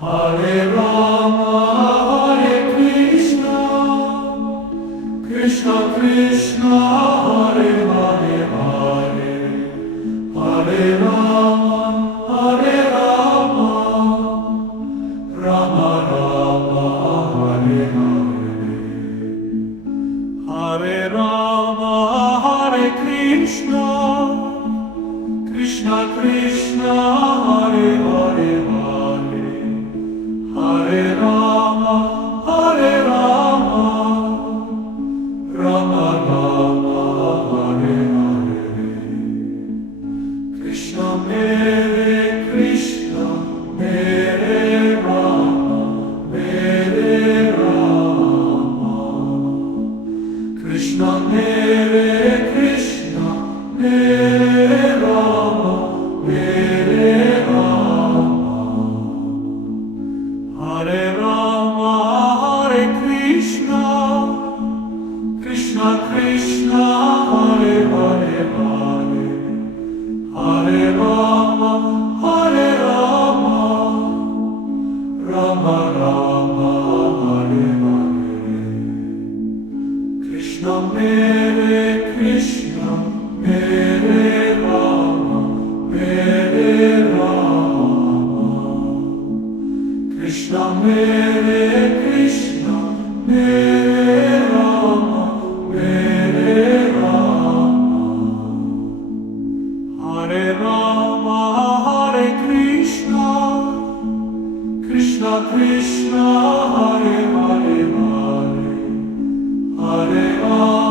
Hare Rama, Hare Krishna, Krishna Krishna, Hare Hare Hare, Hare Rama, Hare Rama, Rama Rama, Hare Hare, Hare Rama, Hare Krishna, Krishna Krishna, Hare Hare Hare, Hare Rama, Hare Rama, Rama Rama, Hare Hare. Krishna Mere Krishna, Mere Rama, Mere Rama. Krishna Mere Krishna, Mere Rama, Mere Rama. Hare Rama, Hare Krishna, Krishna Krishna, Hare Hare Hare, Hare Rama, Hare Rama, Rama Rama, Hare Hare. Krishna Mere Krishna, Mere Rama, Mere Rama. Krishna Mere Krishna, Mere Rama, Mere Rama. Hare Rama, Hare Krishna, Krishna Krishna, Hare Hare Hare, Hare Rama.